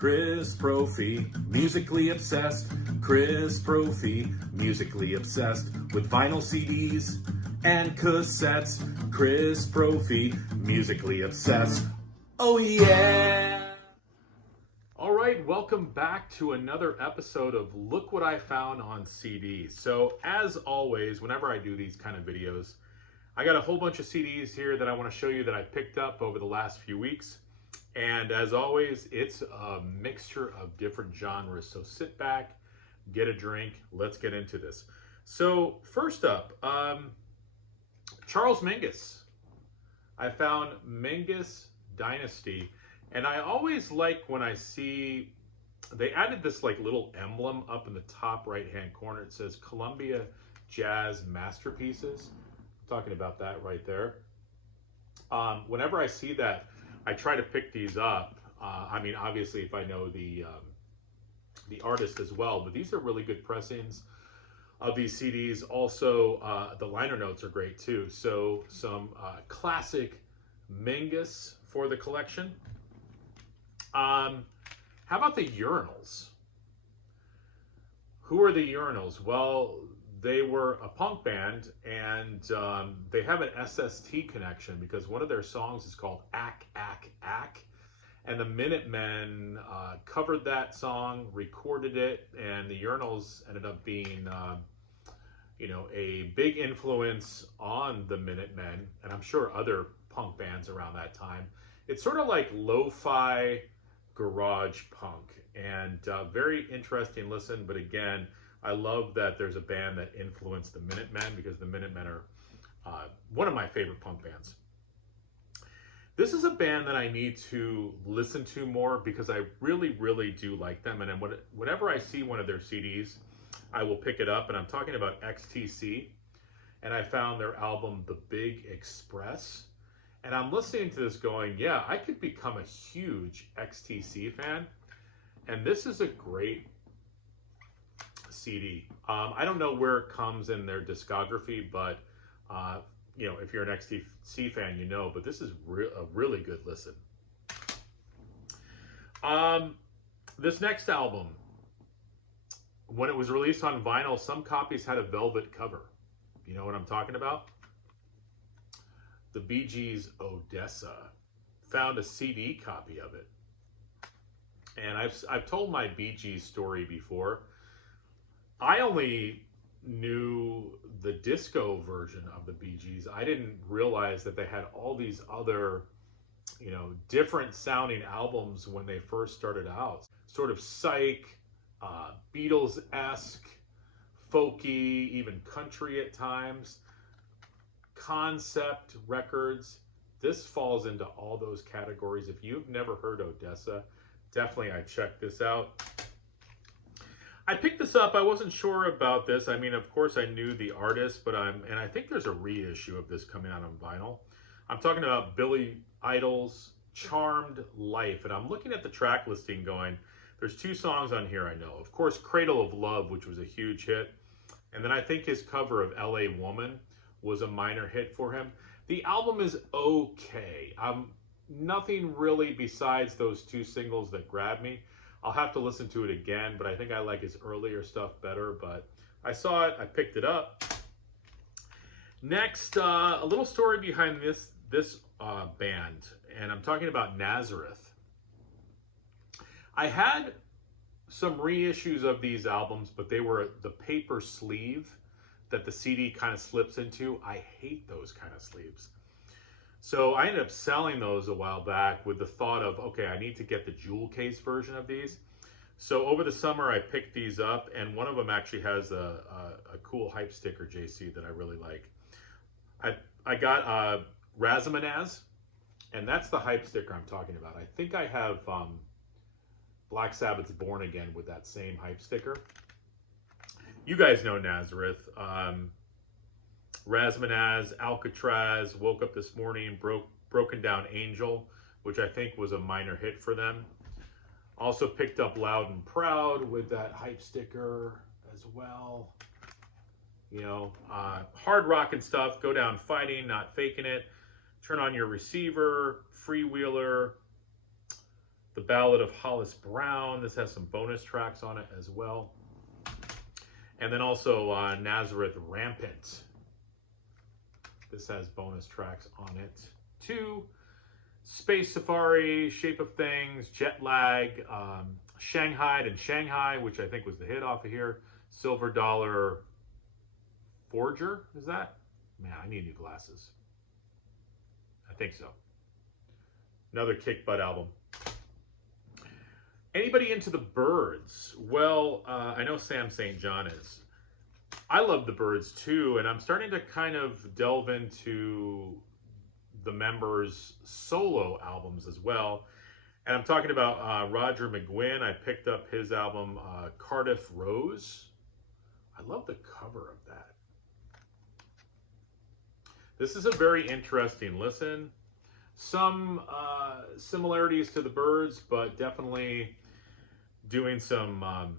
Chris Prophy, musically obsessed. Chris Prophy, musically obsessed with vinyl CDs and cassettes. Chris Prophy, musically obsessed. Oh yeah! All right, welcome back to another episode of Look What I Found on CDs. So as always, whenever I do these kind of videos, I got a whole bunch of CDs here that I want to show you that I picked up over the last few weeks. And as always, it's a mixture of different genres. So sit back, get a drink, let's get into this. So first up, Charles Mingus. I found Mingus Dynasty, and I always like when I see, they added this like little emblem up in the top right-hand corner. It says Columbia Jazz Masterpieces. I'm talking about that right there. Whenever I see that, I try to pick these up. I mean, obviously, if I know the artist as well, but these are really good pressings of these CDs. Also, the liner notes are great too. So some classic Mingus for the collection. How about the Urinals? Who are the Urinals? Well, they were a punk band, and they have an SST connection because one of their songs is called Ack, Ack, Ack. And the Minutemen covered that song, recorded it, and the Urinals ended up being, a big influence on the Minutemen, and I'm sure other punk bands around that time. It's sort of like lo-fi garage punk, and very interesting listen, but again, I love that there's a band that influenced the Minutemen because the Minutemen are one of my favorite punk bands. This is a band that I need to listen to more because I really, really do like them. And then whenever I see one of their CDs, I will pick it up. And I'm talking about XTC. And I found their album, The Big Express. And I'm listening to this going, yeah, I could become a huge XTC fan. And this is a great CD. I don't know where it comes in their discography, but if you're an XTC fan, you know, but this is a really good listen. This next album, when it was released on vinyl, some copies had a velvet cover. You know what I'm talking about? The Bee Gees' Odessa. Found a CD copy of it. And I've told my Bee Gees story before. I only knew the disco version of the Bee Gees. I didn't realize that they had all these other, different sounding albums when they first started out. Sort of psych, Beatles-esque, folky, even country at times, concept records. This falls into all those categories. If you've never heard Odessa, definitely I check this out. I picked this up. I wasn't sure about this. I mean, of course, I knew the artist, but I think there's a reissue of this coming out on vinyl. I'm talking about Billy Idol's Charmed Life, and I'm looking at the track listing going, there's 2 songs on here I know. Of course, Cradle of Love, which was a huge hit, and then I think his cover of LA Woman was a minor hit for him. The album is okay. Nothing really besides those 2 singles that grabbed me. I'll have to listen to it again, but I think I like his earlier stuff better. But I saw it, I picked it up. Next, a little story behind this band, and I'm talking about Nazareth. I had some reissues of these albums, but they were the paper sleeve that the CD kind of slips into. I hate those kind of sleeves. So I ended up selling those a while back with the thought of, okay, I need to get the jewel case version of these. So over the summer, I picked these up, and one of them actually has a cool hype sticker, JC, that I really like. I got Razamanaz, and that's the hype sticker I'm talking about. I think I have Black Sabbath's Born Again with that same hype sticker. You guys know Nazareth. Razamanaz, Alcatraz, Woke Up This Morning, Broken Down Angel, which I think was a minor hit for them. Also picked up Loud and Proud with that hype sticker as well. Hard rock and stuff. Go Down Fighting, Not Faking It. Turn On Your Receiver, Freewheeler, The Ballad of Hollis Brown. This has some bonus tracks on it as well. And then also Nazareth Rampant. This has bonus tracks on it too. Space Safari, Shape of Things, Jet Lag, Shanghai and Shanghai, which I think was the hit off of here. Silver Dollar Forger, is that? Man, I need new glasses. I think so. Another kick butt album. Anybody into the Byrds? Well, I know Sam St. John is. I love the Byrds too, and I'm starting to kind of delve into the members' solo albums as well. And I'm talking about Roger McGuinn. I picked up his album, Cardiff Rose. I love the cover of that. This is a very interesting listen. Some similarities to the Byrds, but definitely doing some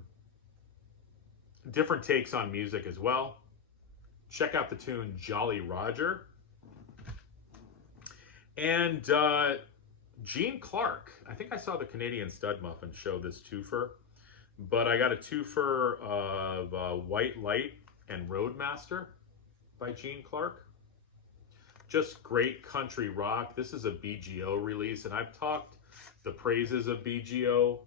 different takes on music as well. Check out the tune Jolly Roger. And Gene Clark. I think I saw the Canadian Stud Muffin show this twofer, but I got a twofer of White Light and Roadmaster by Gene Clark. Just great country rock. This is a BGO release, and I've talked the praises of BGO.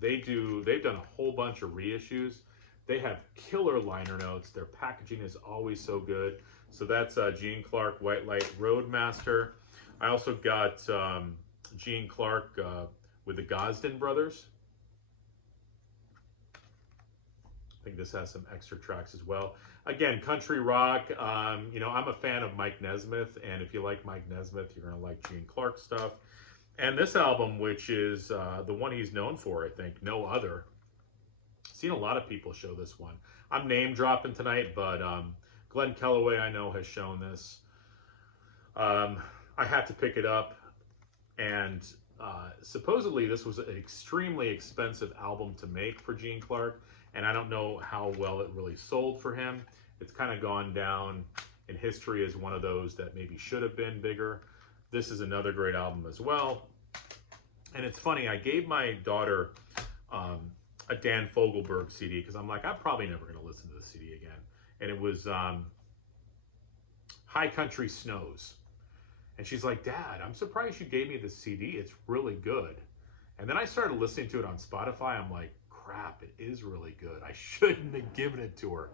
They've done a whole bunch of reissues. They have killer liner notes. Their packaging is always so good. So that's Gene Clark, White Light, Roadmaster. I also got Gene Clark with the Gosden Brothers. I think this has some extra tracks as well. Again, country rock. You know, I'm a fan of Mike Nesmith, and if you like Mike Nesmith, you're gonna like Gene Clark stuff. And this album, which is the one he's known for, I think, no other. Seen a lot of people show this one. I'm name dropping tonight, but Glenn Kellaway, I know, has shown this. I had to pick it up, and supposedly this was an extremely expensive album to make for Gene Clark, and I don't know how well it really sold for him. It's kind of gone down in history as one of those that maybe should have been bigger. This is another great album as well. And it's funny, I gave my daughter a Dan Fogelberg CD because I'm like, I'm probably never going to listen to this CD again. And it was High Country Snows. And she's like, Dad, I'm surprised you gave me this CD. It's really good. And then I started listening to it on Spotify. I'm like, crap, it is really good. I shouldn't have given it to her.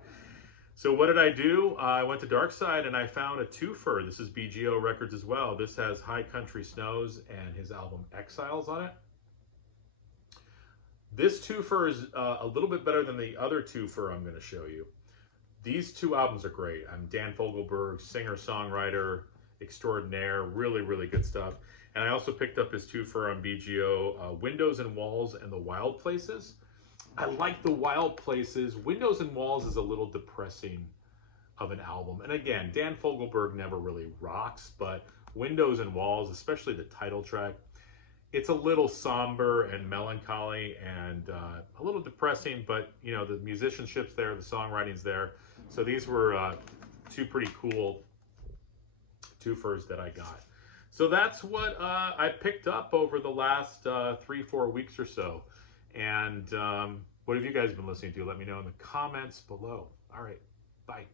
So what did I do? I went to Darkside and I found a twofer. This is BGO Records as well. This has High Country Snows and his album Exiles on it. This twofer is a little bit better than the other twofer I'm going to show you. These two albums are great. I'm Dan Fogelberg, singer-songwriter extraordinaire. Really, really good stuff. And I also picked up his twofer on BGO, Windows and Walls and the Wild Places. I like the Wild Places. Windows and Walls is a little depressing of an album. And again, Dan Fogelberg never really rocks, but Windows and Walls, especially the title track, it's a little somber and melancholy and a little depressing, but you know, the musicianship's there, the songwriting's there. So these were two pretty cool twofers that I got. So that's what I picked up over the last 3-4 weeks or so. And what have you guys been listening to? Let me know in the comments below. All right, bye.